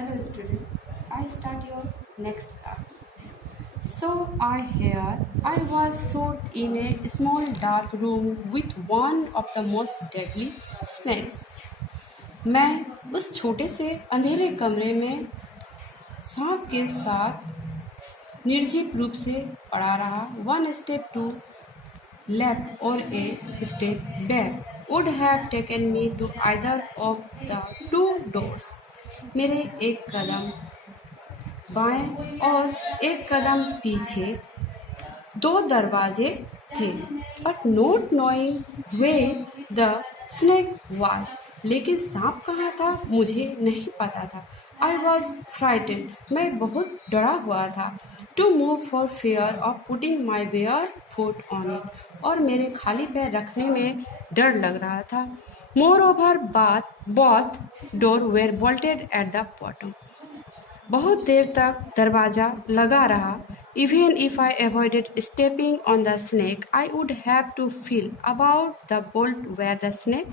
Hello student, I start your next class. So I was shut in a small dark room with one of the most deadly snakes. मैं उस छोटे से अंधेरे कमरे में सांप के साथ निर्जीव रूप से पड़ा रहा. One step to left or a step back would have taken me to either of the two doors. मेरे एक कदम बाएं और एक कदम पीछे दो दरवाजे थे. But not knowing way the snake was, लेकिन सांप कहाँ था मुझे नहीं पता था. आई वॉज फ्राइटेड, मैं बहुत डरा हुआ था. To move for fear of putting my bare foot on it, और मेरे खाली पैर रखने में डर लग रहा था. Moreover both door were bolted at the bottom. बहुत देर तक दरवाज़ा लगा रहा. Even if I avoided stepping on the snake, I would have to feel about the bolt where the snake,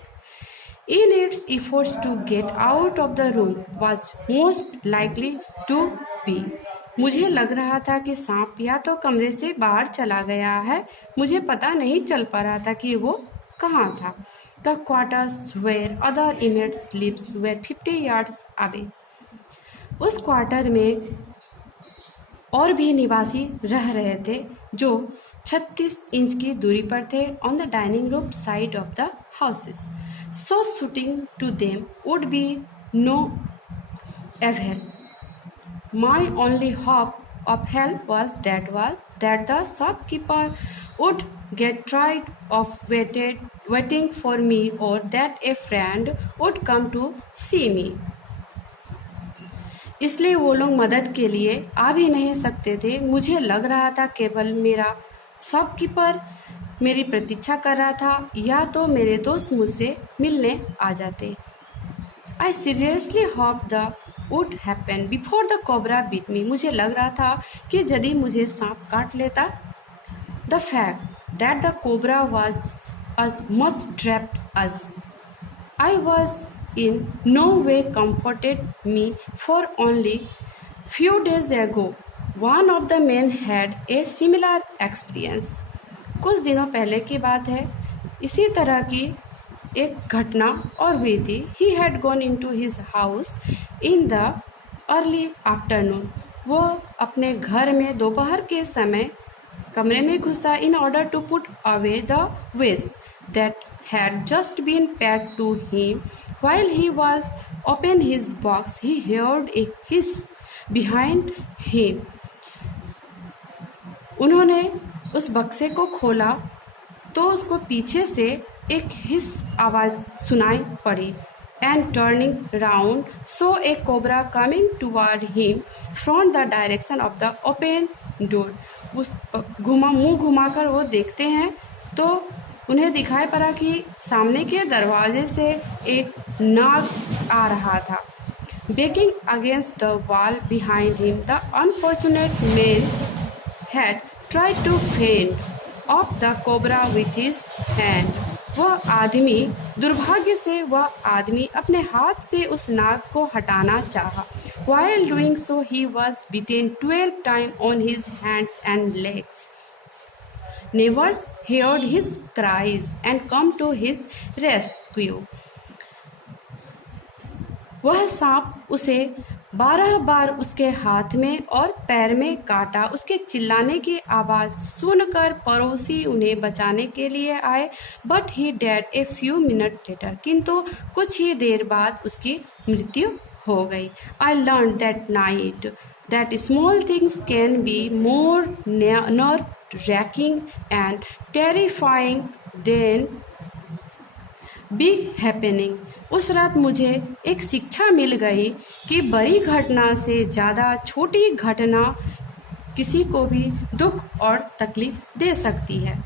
in its efforts to get out of the room, was most likely to be. मुझे लग रहा था कि सांप या तो कमरे से बाहर चला गया है. मुझे पता नहीं चल पा रहा था कि वो कहाँ था. The quarters where other inmates lives were 50 yards away. उस क्वार्टर में और भी निवासी रह रहे थे जो 36 इंच की दूरी पर थे. On the dining room side of the houses. So shouting to them would be no avail. My only hope of help was that the shopkeeper would get tired of waiting for me, or that a friend would come to see me. इसलिए वो लोग मदद के लिए आ भी नहीं सकते थे. मुझे लग रहा था केवल मेरा शॉपकीपर मेरी प्रतीक्षा कर रहा था, या तो मेरे दोस्त मुझसे मिलने आ जाते. I seriously hope the would happen before the cobra bit me. मुझे लग रहा था कि यदि मुझे सांप काट लेता. The fact that the cobra was as much trapped as I was in no way comforted me, for only few days ago one of the men had a similar experience. कुछ दिनों पहले की बात है, इसी तरह की एक घटना और हुई थी. He had gone into his house in the early afternoon. वो अपने घर में दोपहर के समय कमरे में घुसा. in order to put away the waste that had just been packed to him. While he was opening his box, he heard a hiss behind him. उन्होंने उस बक्से को खोला तो उसको पीछे से एक हिस आवाज़ सुनाई पड़ी. And turning round, saw a cobra coming toward him from the direction of the open door. उस मुंह घुमाकर वो देखते हैं तो उन्हें दिखाई पड़ा कि सामने के दरवाजे से एक नाग आ रहा था. Backing against the wall behind him, the unfortunate man had tried to fend off the cobra with his hand. वह आदमी अपने हाथ से उस नाग को हटाना चाहा. While doing so, he was beaten 12 times on his hands and legs. Neighbors heard his cries and come to his rescue. वह सांप उसे 12 बार उसके हाथ में और पैर में काटा. उसके चिल्लाने की आवाज़ सुनकर पड़ोसी उन्हें बचाने के लिए आए. But he died a few minutes later. किंतु कुछ ही देर बाद उसकी मृत्यु हो गई. I learn that night that small things can be more nerve racking and terrifying than big happening. उस रात मुझे एक शिक्षा मिल गई कि बड़ी घटना से ज़्यादा छोटी घटना किसी को भी दुख और तकलीफ दे सकती है.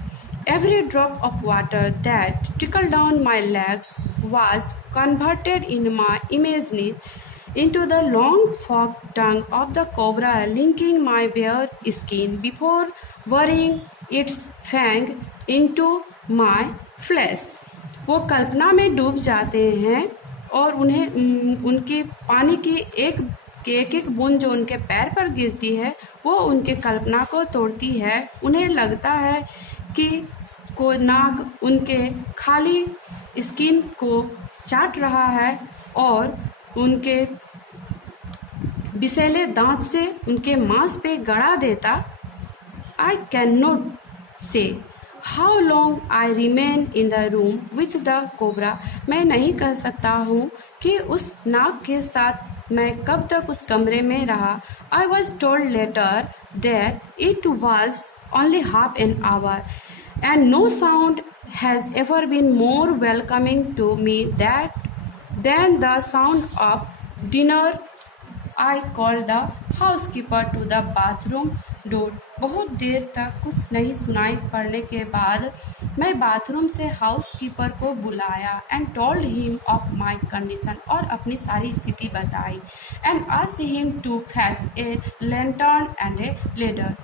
Every drop of water that trickle down my legs was converted in my imagination into the long forked tongue of the cobra, linking my bare skin before burying its fang into my flesh. वो कल्पना में डूब जाते हैं और उन्हें उनकी पानी की एक कि एक एक बूंद जो उनके पैर पर गिरती है वो उनके कल्पना को तोड़ती है। उन्हें लगता है कि कोई नाग उनके खाली स्किन को चाट रहा है और उनके विषैले दांत से उनके मांस पे गड़ा देता। I cannot say how long I remain in the room with the cobra. मैं नहीं कह सकता हूँ कि उस नाग के साथ मैं कब तक उस कमरे में रहा। I was told later that it was only half an hour, and no sound has ever been more welcoming to me than the sound of dinner. I called the housekeeper to the bathroom door. बहुत देर तक कुछ नहीं सुनाई पड़ने के बाद मैं बाथरूम से हाउसकीपर को बुलाया and told him of my condition, और अपनी सारी स्थिति बताई, and asked him to fetch a lantern and a ladder,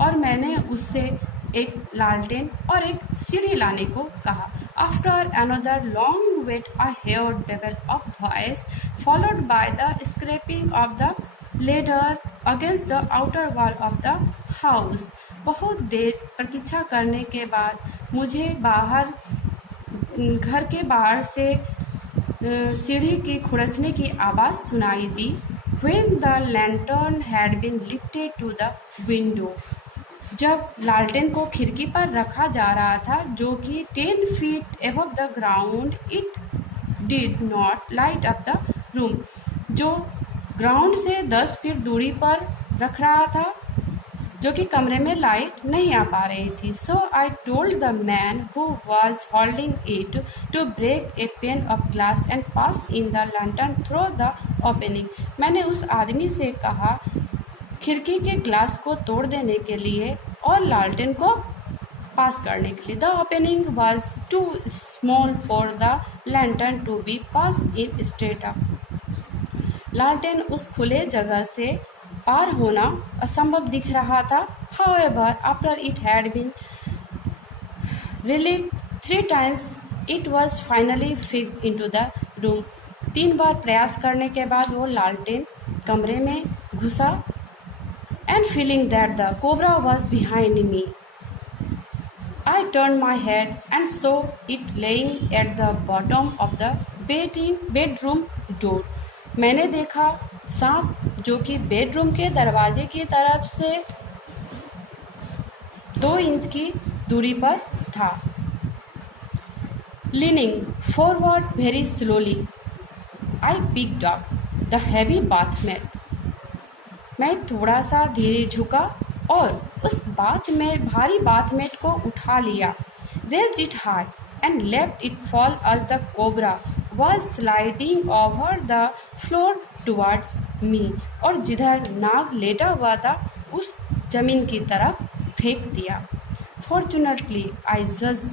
और मैंने उससे एक लालटेन और एक सीढ़ी लाने को कहा। After another long wait I heard babel of voice followed by the scraping of the ladder against the outer wall of the house. बहुत देर प्रतीक्षा करने के बाद मुझे घर के बाहर से सीढ़ी की खुरचने की आवाज़ सुनाई दी। When the lantern had been lifted to the window, जब लालटेन को खिड़की पर रखा जा रहा था जो कि 10 feet above the ground, it did not light up the room, जो ग्राउंड से 10 फीट दूरी पर रख रहा था, जो कि कमरे में लाइट नहीं आ पा रही थी। So I told the man who was holding it to break a pane of glass and pass in the lantern through the opening. मैंने उस आदमी से कहा खिड़की के ग्लास को तोड़ देने के लिए और लालटेन को पास करने के लिए। The opening was too small for the lantern to be pass in straight up. लालटेन उस खुले जगह से पार होना असंभव दिख रहा था। However, after it had been relit 3 times, it was finally fixed into the room. 3 बार प्रयास करने के बाद वो लालटेन कमरे में घुसा। And feeling that the cobra was behind me, I turned my head and saw it laying at the bottom of the bedroom door. मैंने देखा सांप जो कि बेडरूम के दरवाजे की तरफ से 2 इंच की दूरी पर था। Leaning forward very slowly, I picked up the heavy bath mat. मैं थोड़ा सा धीरे झुका और उस भारी बाथ मैट को उठा लिया। Raised it high and let it fall as the cobra was sliding over the floor towards me. और जिधर नाग लेटा हुआ था उस जमीन की तरफ फेंक दिया। Fortunately, I judged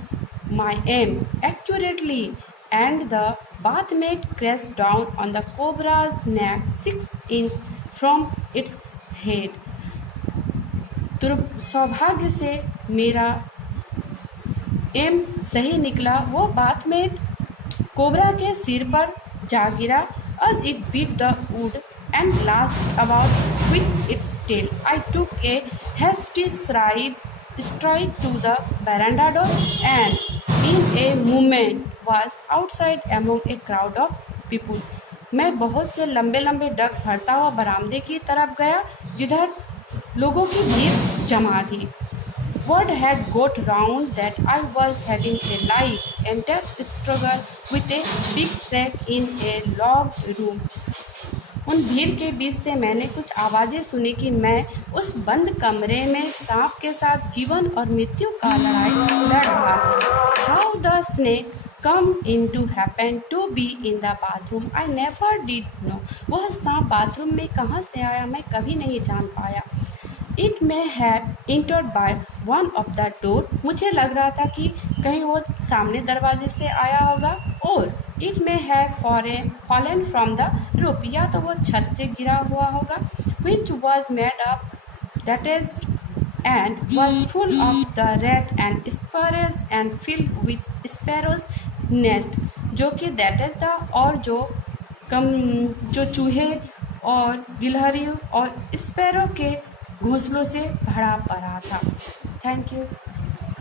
my aim accurately and the bath mat crashed down on the cobra's neck 6 inches from its head. सौभाग्य से मेरा एम सही निकला। वो बाथ मैट कोबरा के सिर पर जा गिरा। as it beat the wood and lashed about with its tail. I took a hasty stride to the veranda door and in a moment was outside among a crowd of people. मैं बहुत से लंबे लंबे डग भरता हुआ बरामदे की तरफ गया जिधर लोगों की भीड़ जमा थी। Word had got round that I was having a life and death struggle with a big snake in a log room. उन भीड़ के बीच से मैंने कुछ आवाज़ें सुनी कि मैं उस बंद कमरे में सांप के साथ जीवन और मृत्यु का लड़ाई लड़ रहा था। How the snake come into happen to be in the bathroom, I never did know. वह सांप बाथरूम में कहाँ से आया मैं कभी नहीं जान पाया। It may have entered by one of the door. मुझे लग रहा था कि कहीं वो सामने दरवाजे से आया होगा। और it may have fallen from the roof. या तो वो छत से गिरा हुआ होगा। Which was made up, that is, and was full of the rat and squirrels and filled with sparrows nest. जो कि that is the और जो चूहे और गिलहरियों और स्पैरो के घोंसलों से भरा पड़ा था। Thank you.